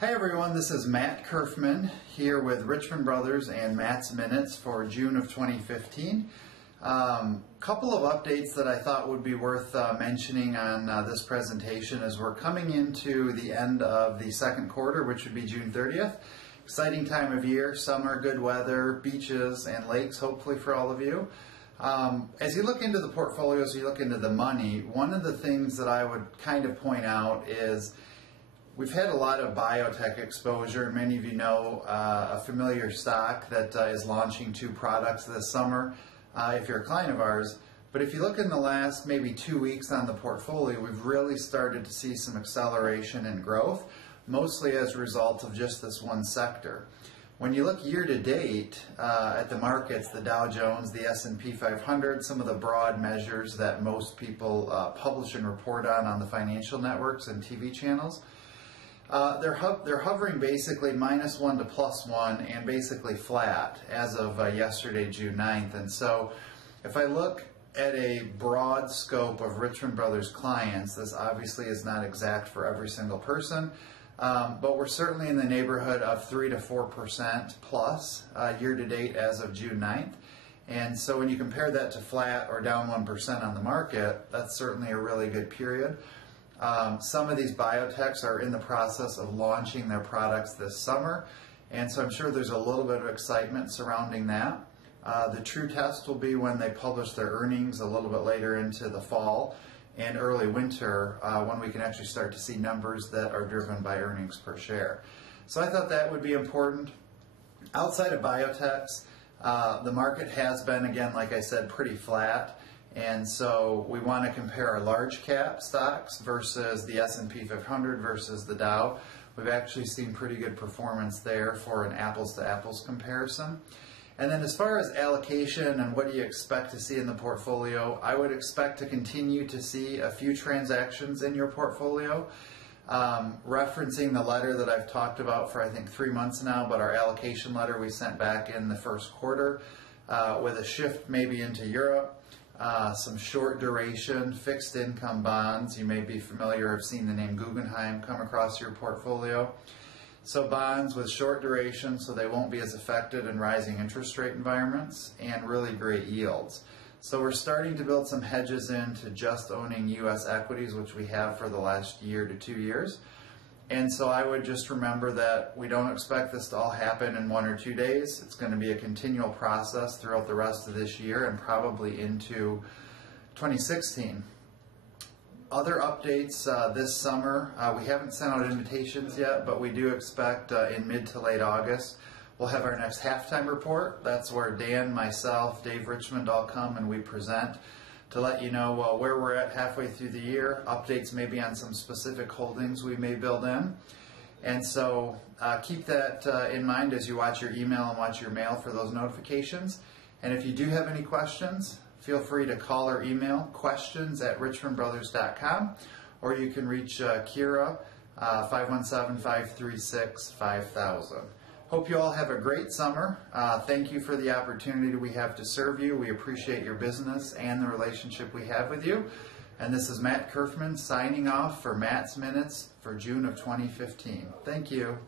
Hi everyone, this is Matt Curfman here with Richmond Brothers and Matt's Minutes for June of 2015. Couple of updates that I thought would be worth mentioning on this presentation as we're coming into the end of the second quarter, which would be June 30th. Exciting time of year, summer, good weather, beaches and lakes hopefully for all of you. As you look into the portfolios, you look into the money, one of the things that I would kind of point out is we've had a lot of biotech exposure. Many of you know a familiar stock that is launching 2 products this summer if you're a client of ours. But if you look in the last maybe 2 weeks on the portfolio, we've really started to see some acceleration and growth, mostly as a result of just this one sector. When you look year to date at the markets, the Dow Jones, the S&P 500, some of the broad measures that most people publish and report on the financial networks and TV channels, they're hovering basically -1 to +1 and basically flat as of yesterday, June 9th. And so if I look at a broad scope of Richmond Brothers clients, this obviously is not exact for every single person, but we're certainly in the neighborhood of 3 to 4% plus year to date as of June 9th. And so when you compare that to flat or down 1% on the market, that's certainly a really good period. Some of these biotechs are in the process of launching their products this summer, and so I'm sure there's a little bit of excitement surrounding that. The true test will be when they publish their earnings a little bit later into the fall and early winter, when we can actually start to see numbers that are driven by earnings per share. So I thought that would be important. Outside of biotechs, the market has been, again, like I said, pretty flat. And so we want to compare our large cap stocks versus the S&P 500 versus the Dow. We've actually seen pretty good performance there for an apples to apples comparison. And then as far as allocation and what do you expect to see in the portfolio, I would expect to continue to see a few transactions in your portfolio. Referencing the letter that I've talked about for I think 3 months now, but our allocation letter we sent back in the first quarter with a shift maybe into Europe. Some short duration fixed income bonds. You may be familiar or have seen the name Guggenheim come across your portfolio. So bonds with short duration so they won't be as affected in rising interest rate environments, and really great yields. So we're starting to build some hedges into just owning U.S. equities, which we have for the last year to 2 years. And so I would just remember that we don't expect this to all happen in 1 or 2 days. It's going to be a continual process throughout the rest of this year and probably into 2016. Other updates this summer, we haven't sent out invitations yet, but we do expect in mid to late August we'll have our next halftime report. That's where Dan, myself, Dave Richmond all come and we present to let you know where we're at halfway through the year, updates maybe on some specific holdings we may build in. And so keep that in mind as you watch your email and watch your mail for those notifications. And if you do have any questions, feel free to call or email questions@richmondbrothers.com, or you can reach Kira 517-536-5000. Hope you all have a great summer. Thank you for the opportunity we have to serve you. We appreciate your business and the relationship we have with you. And this is Matt Curfman signing off for Matt's Minutes for June of 2015. Thank you.